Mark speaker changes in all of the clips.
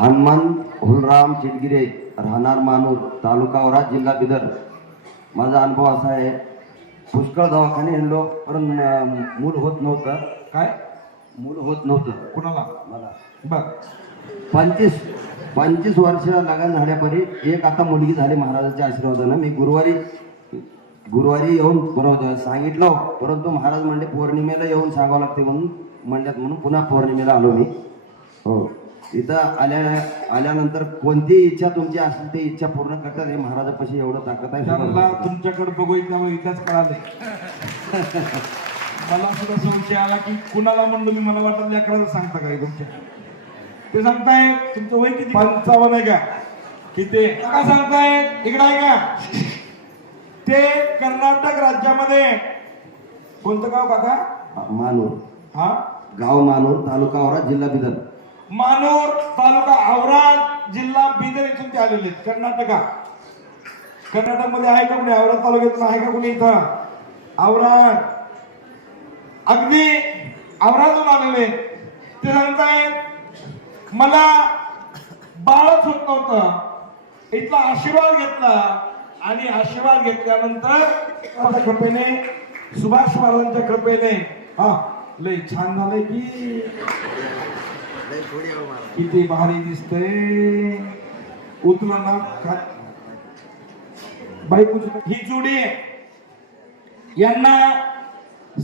Speaker 1: हनुमान हुलराम चिटगिरे राहणार मानूर तालुका औरा जिल्हा बिदर. माझा अनुभव असा आहे पुष्कळ दवाखाने आणलो पण मूल होत नव्हतं.
Speaker 2: काय?
Speaker 1: मूल होत नव्हतं.
Speaker 2: कुणाला?
Speaker 1: मला.
Speaker 2: बर.
Speaker 1: पंचवीस पंचवीस वर्ष लग्न झाल्यापरी एक आता मुलगी झाली महाराजांच्या आशीर्वादानं. मी गुरुवारी गुरुवारी येऊन पुरव सांगितलं परंतु महाराज म्हणले पौर्णिमेला येऊन सांगावं लागते म्हणून म्हणल्यात म्हणून पुन्हा पौर्णिमेला आलो मी. हो. इथं आल्या आल्यानंतर कोणती इच्छा तुमची असेल ती इच्छा पूर्ण करतात? हे महाराजापाशी एवढं ताकद
Speaker 2: त्यांना
Speaker 1: आहे
Speaker 2: तुमच्याकडे बघितल्यावर इथंच कळाले. मला सुद्धा संशय आला की कुणाला म्हणलो मी मला वाटत लेकराला सांगता काय तुमच्या? ते सांगताय तुमचं वय किती? पंचावन्न आहे का? किती? का सांगताय इकडे आहे का? ते कर्नाटक राज्यामध्ये कोणतं गाव काका?
Speaker 1: मानूर.
Speaker 2: हा?
Speaker 1: गाव मानूर तालुका औरा जिल्हा बिदर
Speaker 2: मानूर तालुका औराद जिल्हा बिदर इथून ते आलेले आहेत, कर्नाटका. कर्नाटकमध्ये आहे का कुणी? औराद तालुक्यातून आहे का कुणी इथं? औराद अगदी औरादून आलेले ते सांगतायत मला बाळच होत. नव्हतं इथला आशीर्वाद घेतला आणि आशीर्वाद घेतल्यानंतर कृपेने सुभाष महाराजांच्या कृपेने हा लय छान झालंय की. किती भारी दिसतंय. उतला ना का बायकोची ही जोडी यांना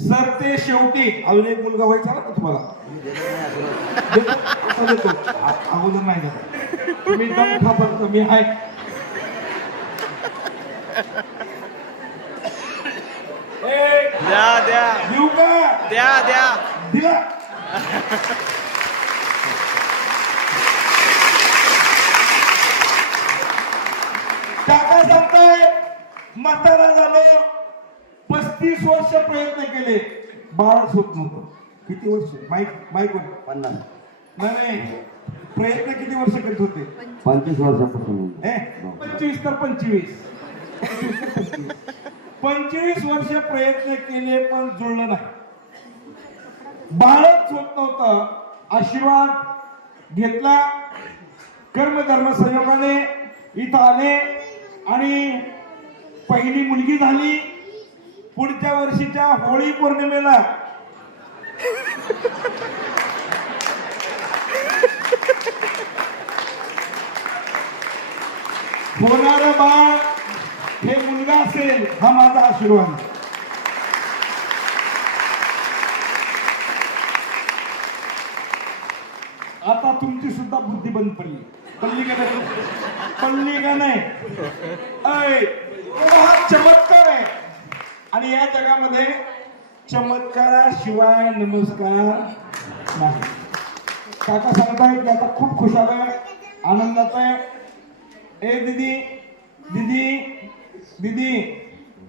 Speaker 2: सर ते शेवटी अजून एक मुलगा व्हायचा ना तुम्हाला? अगोदर नाही देत. तुम्ही दम खा फक्त मी आहे
Speaker 3: द्या द्या.
Speaker 2: देऊ का?
Speaker 3: द्या द्या.
Speaker 2: दिला. काका सांगताय म्हातारा झालो पस्तीस वर्ष प्रयत्न केले. बाळच होत. नव्हतं किती वर्ष? Mike mike.
Speaker 1: पन्नास.
Speaker 2: नाही. प्रयत्न किती वर्ष करीत होते?
Speaker 1: पंचवीस वर्षापासून.
Speaker 2: हे? पंचवीस तर पंचवीस. पंचवीस वर्ष प्रयत्न केले पण जुळलं नाही. बाळच होत नव्हतं. आशीर्वाद घेतला. कर्म धर्म संयोगाने इथं आले. आणि पहिली मुलगी झाली. पुढच्या वर्षीच्या होळी पौर्णिमेला. होणार बाळ हे मुलगा असेल हा माझा आशीर्वाद. आता तुमची सुद्धा बुद्धी बंद पडली. पल्ली का नाही? पडली का नाही? हा चमत्कार आहे. आणि या जगामध्ये चमत्काराशिवाय नमस्कार नाही. काका सांगताय की आता खूप खुश आहे आनंदात आहे. ए दीदी दीदी दीदी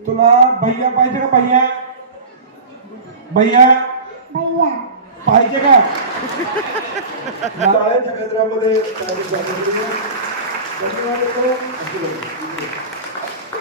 Speaker 2: तुला भैया पाहिजे का भैया? भैया. पाहिजे का? शाळेच्या केंद्रामध्ये